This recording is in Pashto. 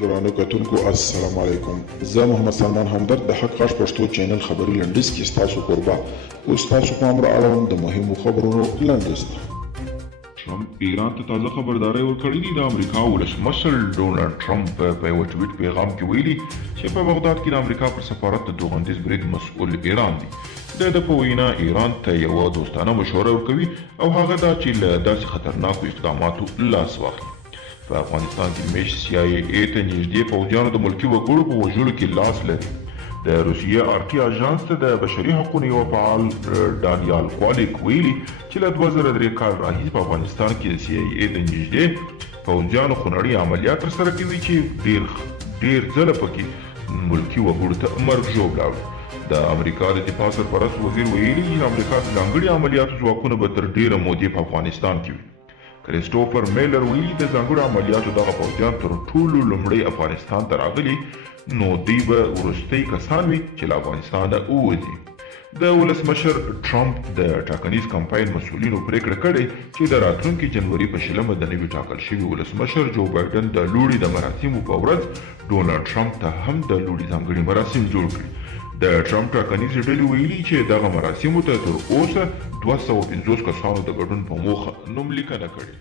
درانه کتونکو السلام علیکم. زه محمد سلمان همدرد د حق غږ پښتو چینل خبري لنډیز کې ستاسو کوربه اوس تاسو پام را اړوم د مهمو خبرونو لنډیز ته. ټرمپ ایران ته تازه خبرداری ورکړې دي. د امریکا ولسمشر ډونالډ ټرمپ په یوه ټویټ پیغام کې ویلي چې په بغداد کې د امریکا پر سفارت د توغندیز برید مسؤل ایران دی. د ده په وینا ایران ته یوه دوستانه مشوره ورکوي او هغه دا چې له داسې خطرناکو اقداماتو لاس واخلي. په افغانستان کې میشت CIA ته نږدې پوځیانو د ملکي وګړو په وژلو کې لاس لري. د روسیې RT اژانس ته د بشري حقوقو یو فعال دانیال کوالیک ویلي چې له 2003 کال راهیسې په افغانستان کې د CIA د نږدې پوځیانو خونړي عملیات ترسره کوي چې ډېر ځله پکې ملکي وګړو ته مرګ ژوبله وړي. د امریکا د دفاع سرپرست وزیر ویلي چې د امریکا د ځانګړي عملیاتو ځواکونه به تر ډېره مودې په افغانستان کې وي. کریسټوفر میلر ویلي د ځانګړو عملیاتو دغه پوځیان تر ټولو لومړی افغانستان ته راغلي، نو دوی به وروستي کسان وي چې له افغانستانه ووځي. د ولسمشر ټرمپ د ټاکنیز کمپاین مسؤلینو پریکړه کړې چې د راتلونکي جنوري په 20 د نوي ټاکل شوي ولسمشر جو بایډن د لوړي د مراسمو په ورځ ډونالډ ټرمپ ته هم د لوړي ځانګړي مراسم جوړ کړي. د ټرمپ ټاکنیزې ډلې ویلي چې دغه مراسمو ته تر اوسه 250 کسانو د ګډون په موخه نوملیکنه کړې.